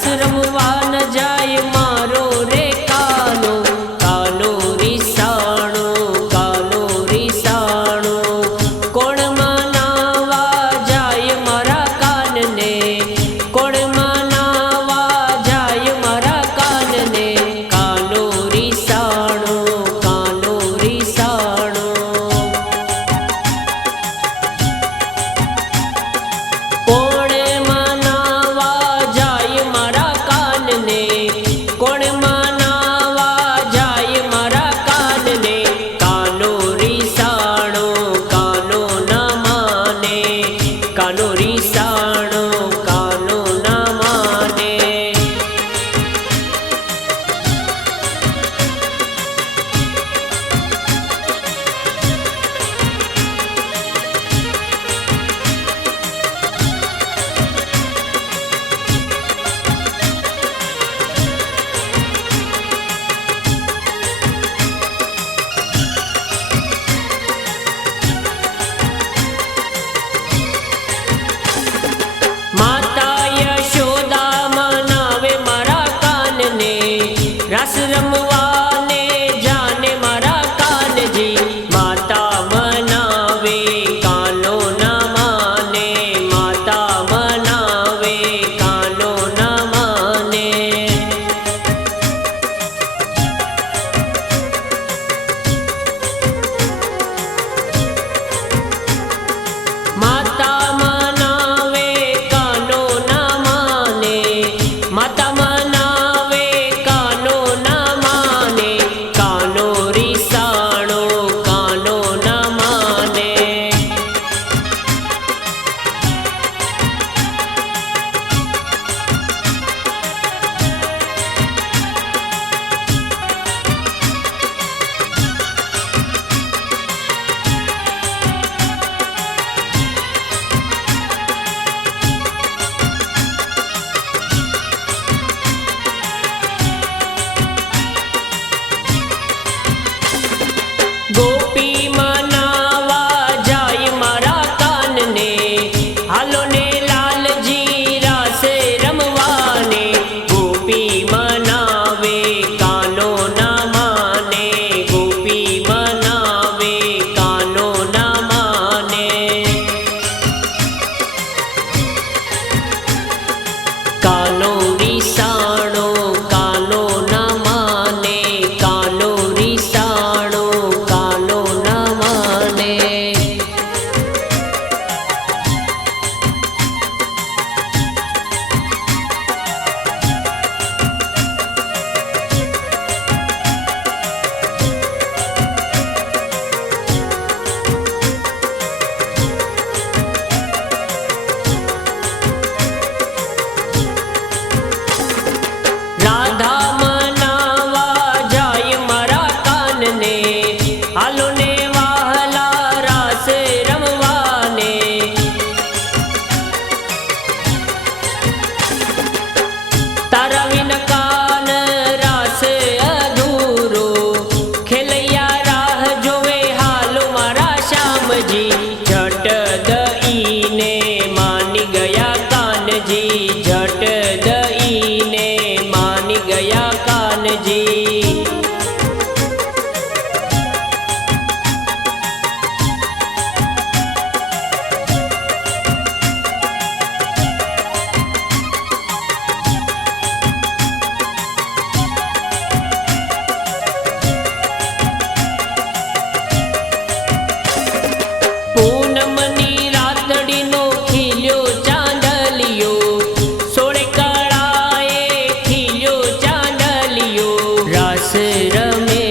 રાસ રમવા ન જાય મારો રે કાનો, કાનો રીસાણો, કાનો રીસાણો. કોણ મનાવા જાય મારા કાનને, કોણ મનાવા જાય મારા કાનને. કાનો રીસાણો, કાનો રીસાણો. કોણ મનાવા જાય મારા કાનને, કોણ મનાવા જાય મારા કાનને. કાનો રીસાણો, કાનો ના માને, કાનો રીસાણો, કાનો ના માને. માતા યશોદા મનાવે મારા કાનને, રાસ રમવાને જાને મારા કાનજી. માતા મનાવે કાનો ના માને, માતા મનાવે કાનો ના માને. માતા મનાવે કાનો ના માને, માતા મનાવે કાનો ના માને. કાનો રીસાણો, કાનો ના માને. ગોપી મનાવા જાય મારા કાનને, હાલો ને લાલજી રાસે રમવાને. ગોપી મનાવે કાનો ના માને, ગોપી મનાવે કાનો ના માને. કાનો રીસાણો, કાનો ના માને, કાનો રીસાણો, કાનો ના માને. રાધા મનાવા જાય મારા કાનને, હાલો ને વાહલા રાસ રમવાને. તારા વિન કાન રાસ અધૂરો, ખેલૈયા રાહ જોવે હાલો મારા શ્યામજી. જટ દઈને માની ગયા કાનજી, જટ દઈને માની ગયા કાનજી. પૂનમની રાતડીનો ખીલ્યો ચાંદલિયો, સોળે કળાએ ખીલ્યો ચાંદલિયો. રાસ રમે